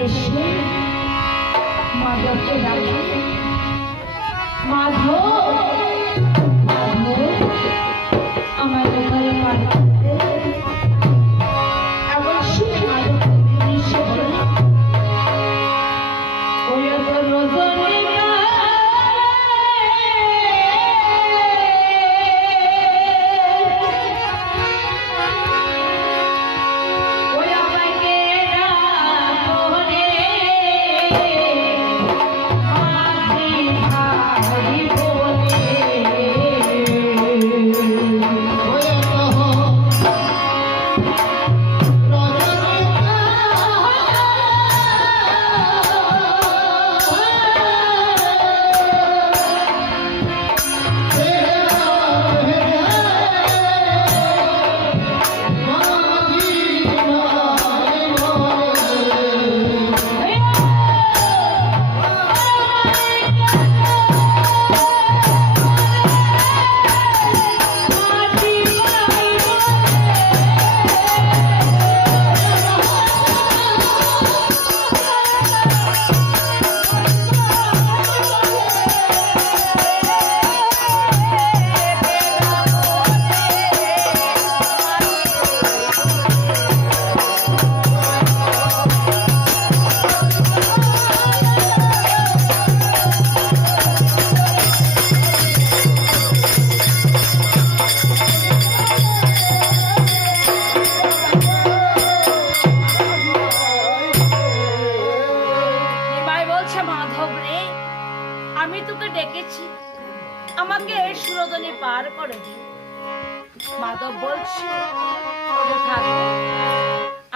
এসে মাধবকে ডাকে, মাধব মাধব আমার কোথায় পার করতে। এমন শুনে মাধব নিঃশ্বাস করে ওই তো রজনী আমাকে সুরদনী পার করে দিন। মাধব বলছে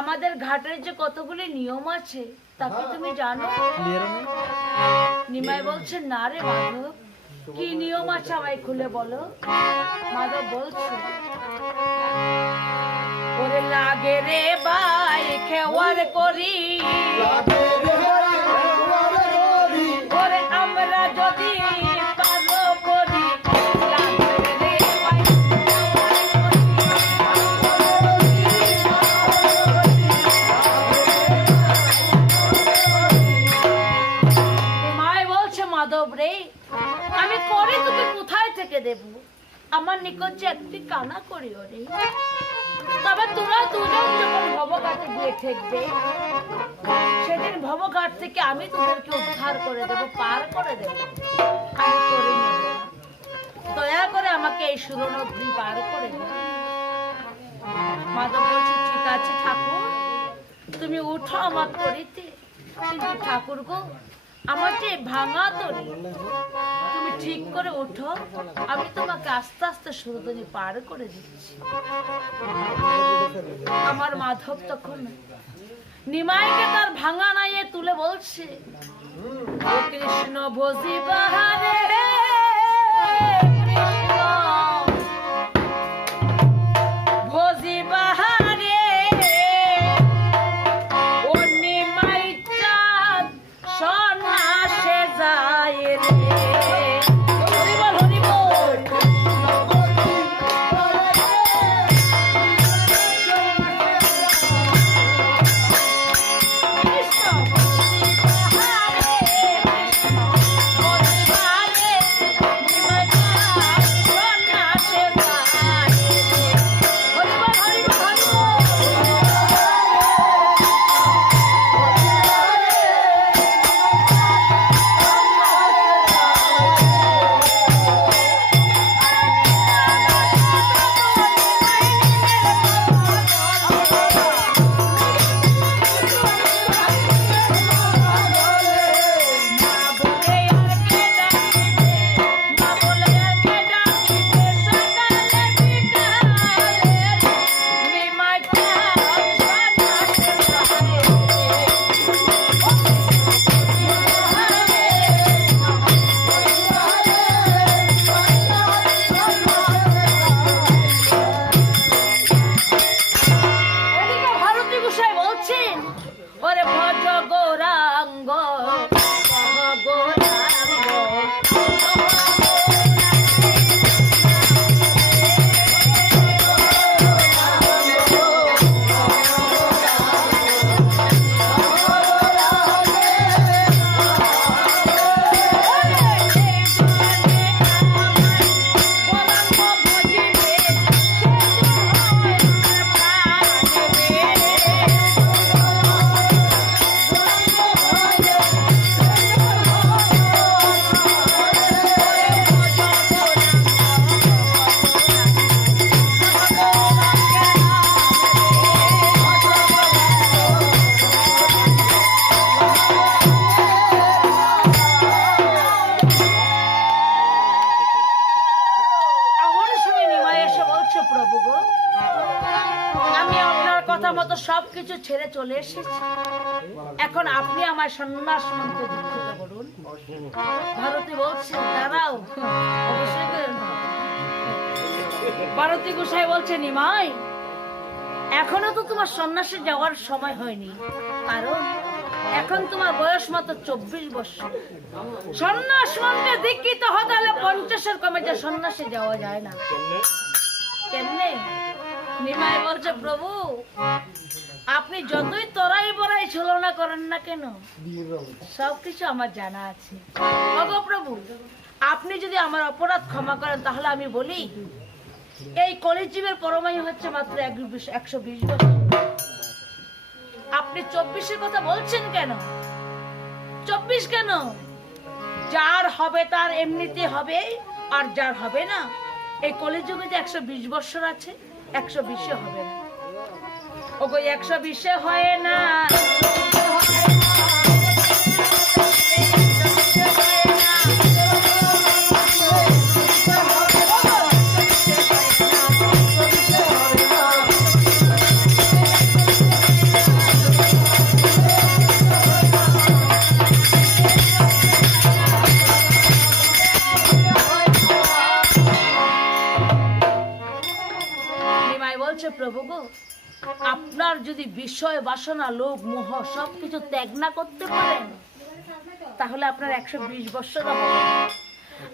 আমাদের ঘাটের যে কতগুলি নিয়ম আছে তা কি তুমি জানো? নিমাই বলছে না রে মাধব, কি নিয়ম আছে আমায় খুলে বলো। মাধব বলছে ওরে লাগে রে বাই খেওয়ার করি, ওরে আমরা যদি আমি করে তোকে কোথায় থেকে দেব? আমার নিকট যে একটি কানা করিও রে। তবে তোরা দুজন যখন ভবঘাটে গিয়ে ঠেকবে সেদিন ভবঘাট থেকে আমি তোদেরকে উদ্ধার করে দেব, পার করে দেব। আমি করে নেব না, দয়া করে আমাকে এই সুরনদী পার করে দেব। মাধব বলছে ঠিক আছে ঠাকুর, তুমি উঠো আমার তরিতে। কিন্তু ঠাকুর গো, আমার যে ভাঙা তরি, তুমি ঠিক করে উঠো, আমি তোমাকে আস্তে আস্তে সুরদনী পার করে দিচ্ছি। আমার মাধব তখন নিমাইকে তার ভাঙা নাইয়ে তুলে বলছে ও কৃষ্ণ ভোজি বাহারে, কৃষ্ণ ভোজি বাহারে, ও নিমাই চাঁদ সন্ন্যাসে যায় রে। হরিবল হরিবল। কৃষ্ণ চলে এসেছি, এখন আপনি আমার সন্ন্যাস মন্ত্রে দীক্ষিত করুন। ভারতী বলছে দাঁড়াও, অবশ্যই করেন। ভারতী গোসাই বলছে নিমাই, এখনো তো তোমার সন্ন্যাসে যাওয়ার সময় হয়নি, কারণ এখন তোমার বয়স মাত্র 24 বছর। সন্ন্যাস মন্ত্রে দীক্ষিত হতে হলে 50-এর কমে যে সন্ন্যাসে যাওয়া যায় না। কেমনে? নিমাই বলছে প্রভু, আপনি যতই তরাই বড়াই ছলনা করেন না কেন, সবকিছু আমার জানা আছে। ওগো প্রভু, আপনি যদি আমার অপরাধ ক্ষমা করেন তাহলে আমি বলি, এই কলিযুগের পরমায়ু হচ্ছে মাত্র 120 বছর। আপনি 24-এর কথা বলছেন কেন? 24 কেন? যার হবে তার এমনিতে হবে, আর যার হবে না, এই কলিযুগে যে 120 বছর আছে, 120-এ হবে না। ওগো 120-এ হয় না। প্রভু গো, আপনার যদি বিষয় বাসনা লোভ মোহ সবকিছু ত্যাগ না করতে পারেন তাহলে আপনার 120 বছর হবে।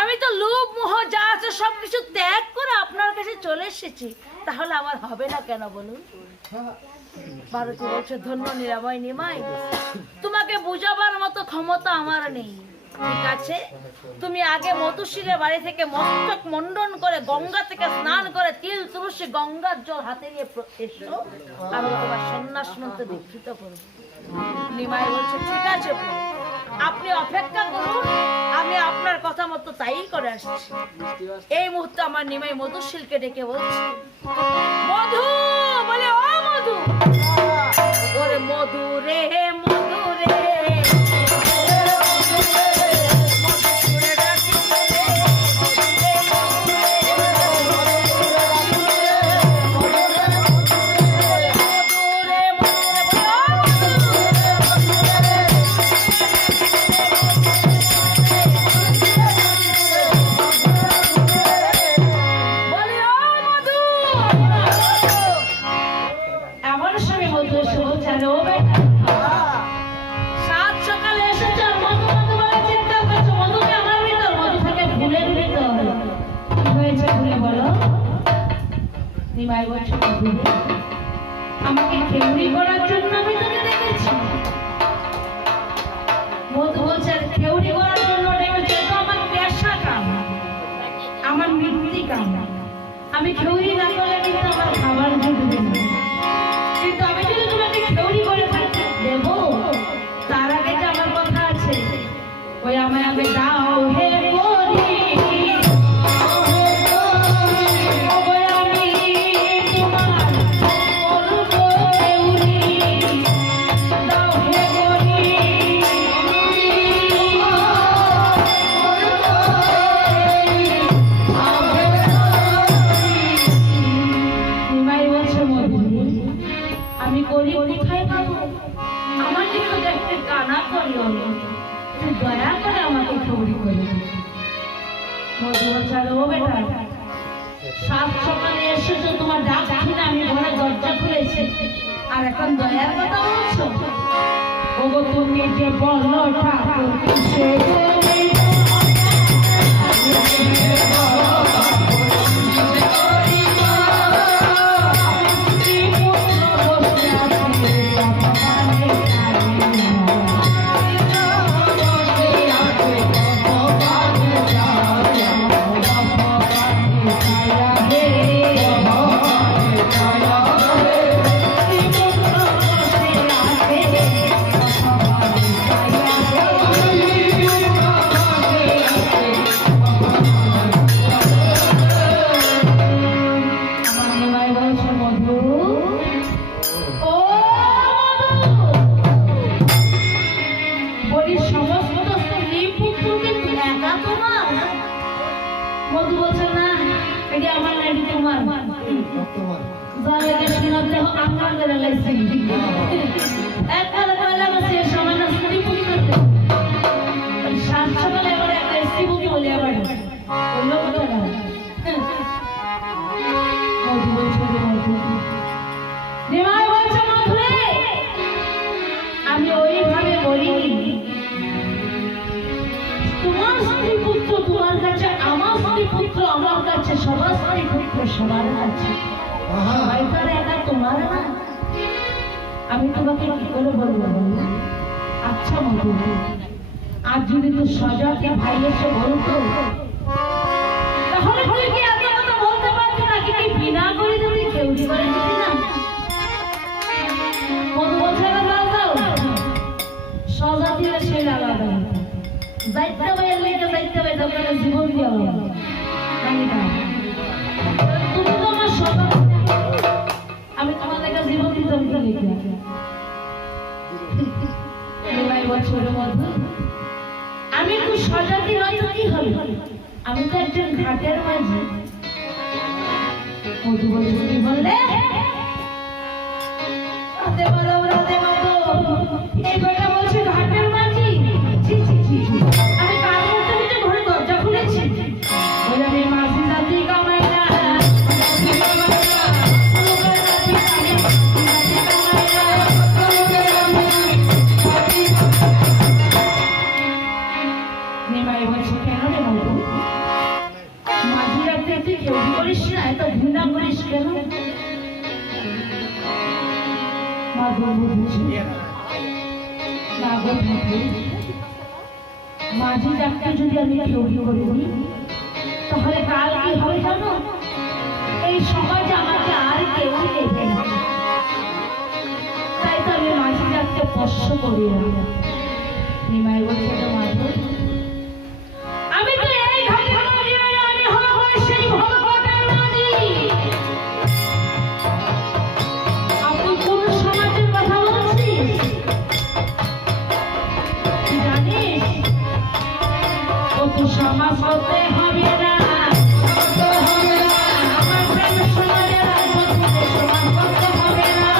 আমি তো লোভ মোহ যা আছে সবকিছু ত্যাগ করে আপনার কাছে চলে এসেছি, তাহলে আমার হবে না কেন বলুন? ভারতী বলছে ধন্য নিরাময় নিমাই, তোমাকে বুঝাবার মতো ক্ষমতা আমার নেই। ঠিক আছে, তুমি আগে মধুশিলের বাড়ি থেকে মস্তক মন্ডন করে গঙ্গা থেকে স্নান করে তিল তুলসী গঙ্গার জল হাতে নিয়ে এসো, আমি তোমার সন্ন্যাস মন্ত্রে দীক্ষিত করব। নিমাই বলছে ঠিক আছে আপনি অপেক্ষা করুন, আমি আপনার কথা মতো তাই করে আসছি। এই মুহূর্তে আমার নিমাই মধুশিলকে ডেকে বলছে মধু, বলে ও মধু, ওরে মধু রে মধু রে, আমাকে খেউড়ি করার জন্য আমি তোকে ডেকেছি। মধু বলছে খেউড়ি করার জন্য ডেকেছে, তো আমার পেশা কাম, আমার মৃত্যু কাম। আমি খেউড়ি না করলে কিন্তু আমার খাবার জুটবে না, কিন্তু আমি যদি তোমাকে খেউড়ি করে থাকতে দেব, তার আগে যে আমার কথা আছে, ওই আমায় আগে দাও হে বলি। আর এখন দয়ার কথা বলছো? ওগো তুমি যে বলো ঠাকুর জায়গা শুনতে আমার করে লাইছি একটা বলা বসে সমান স্ত্রী পুত্রতে সাত সকালে আবার একটা স্ত্রী পুত্র বলে আবার বললো কথা মধু ছোট মধু নিমাই বলছে মধুরে আমি ওইভাবে বলিনি তোমার স্ত্রী পুত্র তোমার কাছে আমার স্ত্রী পুত্র আমার কাছে সবার স্ত্রী পুত্র সবার কাছে একা তোমার না আমি তোমাকে কি করে বলবো আচ্ছা মধু আজ যদি তো সজাকে ভাই এসে বলতো তাহলে কি আমি কথা বলতে পারছি না কি বিনা করে যদি কেউ করে দিতি না মধু বলছে না দাও সজা দিয়ে সে আলাদা যাইতে হবে লেগে যাইতে হবে তখন জীবন দিয়ে তুমি তো আমার সজা আমি তোমার লেগে জীবন দিতাম কি লিখে বছরের মধ্যে আমি একটু সজাতি নয় তো কি হবে আমি তো একজন ঘাটের মাঝি মধু বলছে কি বললে রাতে বলো এই বেটা বলছে ঘাটের মাঝি আমি কার করতে হচ্ছে ঘরে দরজা খুলেছি বলে আমি মাঝি জাতি কামাই না মাঝি ডাক্তার যদি আমি তৈরি করে দিই তাহলে কাল কি হবে জানো এই সমাজে আমাকে আর কেউ নেবে না তাই তো আমি মাঝি ডাক্তার স্পর্শ করি নিমাই বলছে মাঝি আমি তো এই ঘাটে আমি হব সেই ভগবানের মাঝি আপনি কোন সমাজের কথা বলছিস জানিস ও তো সমাজ হতে হবে না আমার প্রেম সমাজের সমাজ করতে হবে না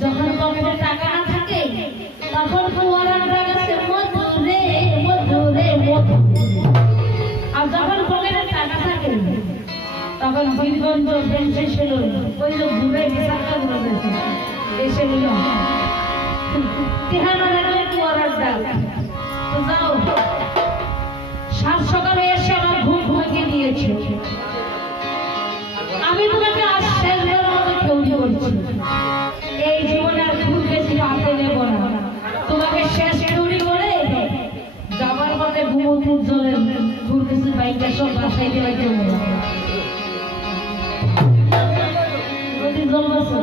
যখন পকেটে টাকা না থাকে তখন আর যখন পকেটে টাকা থাকে তখন বীরগঞ্জ এসেছিল ওই লোক ঘুরে এসে নিল যাও সাত সকালে এসে আমার ঘুম ভাঙিয়ে দিয়েছে আমি তোমাকে আজ শেষবার মতো তৈরি করছি এই জীবনে আর খুব বেশি হাতে নেব না তোমাকে শেষ তৈরি করে যাবার পথে ঘুমোতে জলে ঘুরতেছি বাইকটা সব বাসায় দিয়ে বাইকে নদী জল বাসো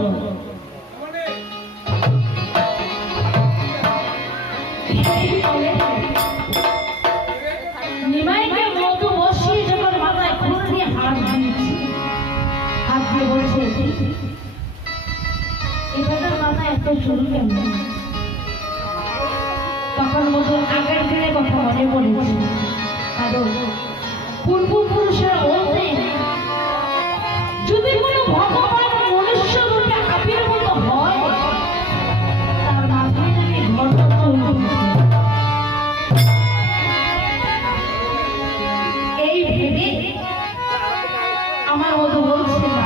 নিমাইকে মধু বসিয়ে যখন মাথায় খুঁড় দিয়ে হাত দিয়েছি হাত দিয়ে বলছে এটার মাথায় এত শুরু কেমন তখন মধু আগের দিনের কথা মনে পড়েছে কারণ পূর্বপুরুষেরা বলতেন যদি কোনো ভগবান মনুষ্য রূপে আবির মতো হয় তার মাথায় নাকি ঘটনা এই ভেবে আমার মতো বলছে না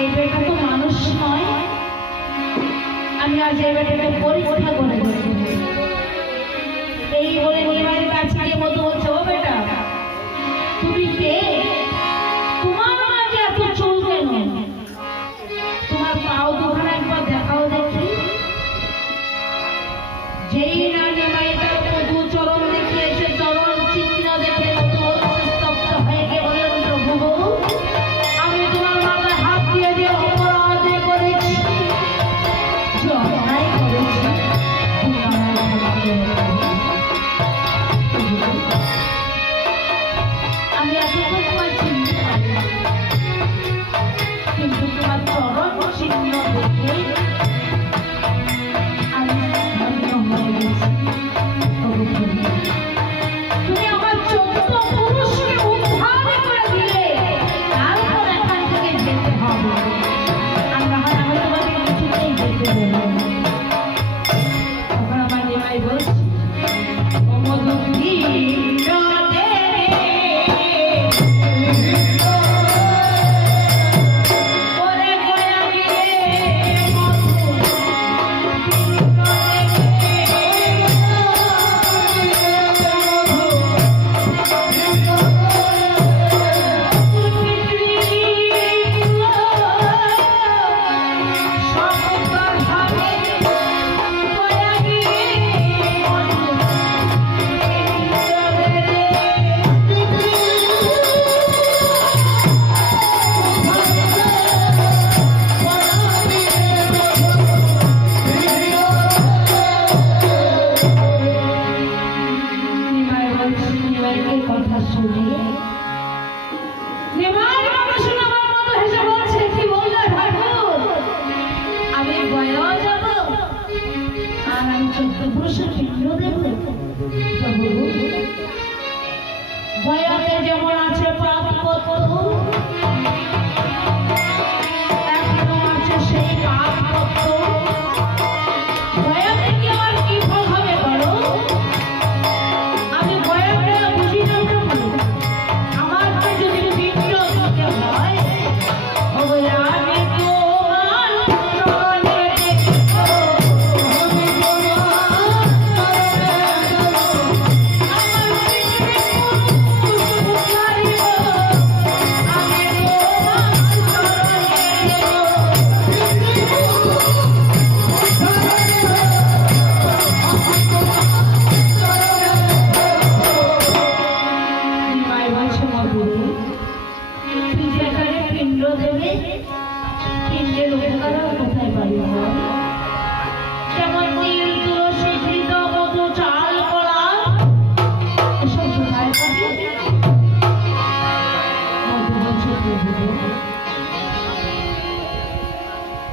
এই বেটা তো মানুষ নয় আমি আজ এই বেটাকে পরীক্ষা করে এই বলে নিমাইয়ের কাছে গিয়ে মতো বলছে ও বেটা তুমি কে তোমার মাঝে এত চুল কেন তোমার শুনে নিমার বাবা শুনে আমার মতো হেসে বলছে, কি বললে ঠাকুর, আমি গয়া যাব আর আমি 14 পুরুষের পিণ্ড দেব? প্রভু, গয়াতে যেমন আছে পাপ কত, এখনো আছে সেই পাপ কত। গয়াতে কি আমার কি ফল হবে বলো? আমি গয়াতে বুঝি না তো, আমাকে যদি পিণ্ড দিতে হয়, ওই আমি তোমার চরণে দেখব, আমি তোমার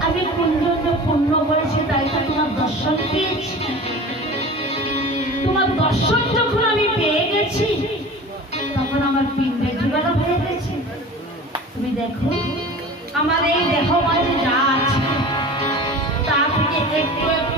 আমি পূর্ণ করেছি, তাই তো তোমার দর্শন পেয়েছি। তোমার দর্শন যখন আমি পেয়ে গেছি, তখন আমার পিণ্ডের জোগাড় হয়ে গেছে। তুমি দেখো আমার এই দেহ মাঝে যা আছে, তা থেকে একটু একটু